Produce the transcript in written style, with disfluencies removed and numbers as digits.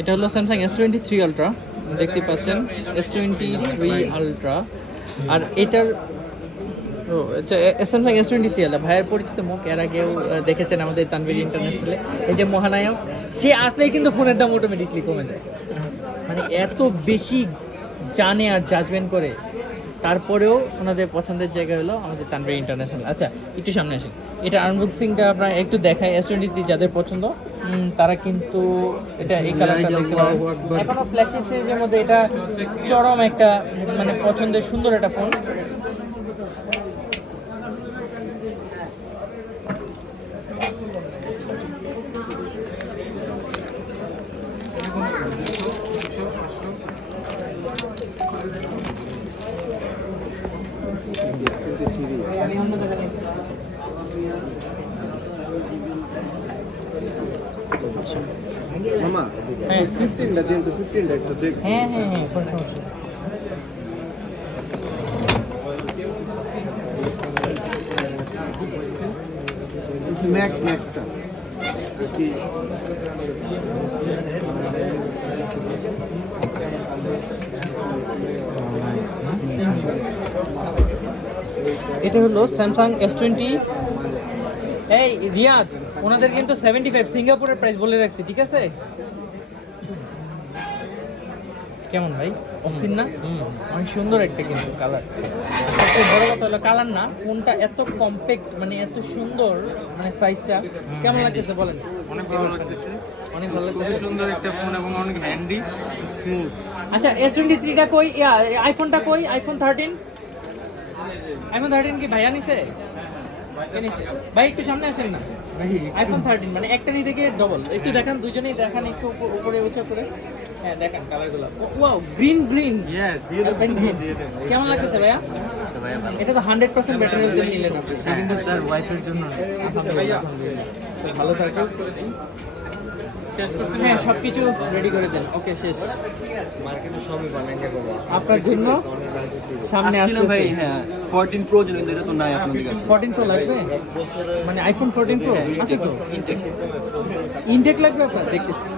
এটা হলো Samsung S23 ultra, দেখতে পাচ্ছেন S23 আলট্রা। আর এটার স্যামসাং S23 আলট্রা ভাইয়ের পরিচিত মুখ, এর আগেও দেখেছেন আমাদের তানভীর ইন্টারন্যাশনালে। এই যে মহানায়ক, সে আসলেই কিন্তু ফোনের দাম অটোমেটিকলি কমে যায়, মানে এত বেশি জানে আর জাজমেন্ট করে। তারপরেও ওনাদের পছন্দের জায়গা হলো আমাদের তানভীর ইন্টারন্যাশনাল। আচ্ছা একটু সামনে আসেন, এটা আনবক্সিংটা আপনার একটু দেখায়। S23 যাদের পছন্দ তারা কিন্তু এটা এই কালারটা দেখতে পারেন। এখনো ফ্ল্যাগশিপ সিরিজের মধ্যে এটা চরম একটা মানে পছন্দের সুন্দর একটা ফোন। মামা হ্যাঁ 15টা দিন তো 15টা একটু দেখ। হ্যাঁ হ্যাঁ হ্যাঁ কোনো সমস্যা নেই। ম্যাক্সটা কি এটা হলো স্যামসাং S20। এই রিয়াদ, ওনাদের কিন্তু 75 সিঙ্গাপুরের প্রাইস বলে রাখছি, ঠিক আছে? কেমন ভাই, অস্থির না? অনেক সুন্দর একটা কিন্তু কালার। সবচেয়ে বড় কথা হলো কালার না, ফোনটা এত কম্প্যাক্ট, মানে এত সুন্দর, মানে সাইজটা কেমন লাগতেছে বলেন? অনেক ভালো লাগতেছে, অনেক ভালো খুবই লাগতেছে। সুন্দর একটা ফোন এবং অনেক হ্যান্ডি, স্মুথ। আচ্ছা S23টা কই? আইফোনটা কই? আইফোন 13? আইফোন 13 কি ভাইয়া নিছে? কে নিছে? ভাই একটু সামনে আসেন না। আইফোন 13 মানে একটা নিতে গিয়ে ডবল। একটু দেখান, দুজনেই দেখান, একটু উপরে উঁচু করে। হ্যাঁ দেখান কালারগুলো। Wow, green green. ইয়েস, দিয়ে দেব, দিয়ে দেব। কেমন লাগতেছে ভাইয়া? তো ভাইয়া ভালো। এটা তো 100% ব্যাটারি হেলথ নিলেন আপনি। সে কিন্তু তার ওয়াইফের জন্য আলহামদুলিল্লাহ। ভালো থাকেন। শেষ করতে হ্যাঁ সবকিছু রেডি করে দেন। ওকে শেষ। মার্কেটে সবই বানাই নেব। আপনার জন্য সামনে আসছিলাম ভাই। আসছে। হ্যাঁ 14 প্রো যেন এটা তো নাই আপনাদের কাছে। 14 প্রো লাগবে? মানে আইফোন 14 প্রো আছে তো? ইনটেক লাগবে আপনার? দেখতেছি।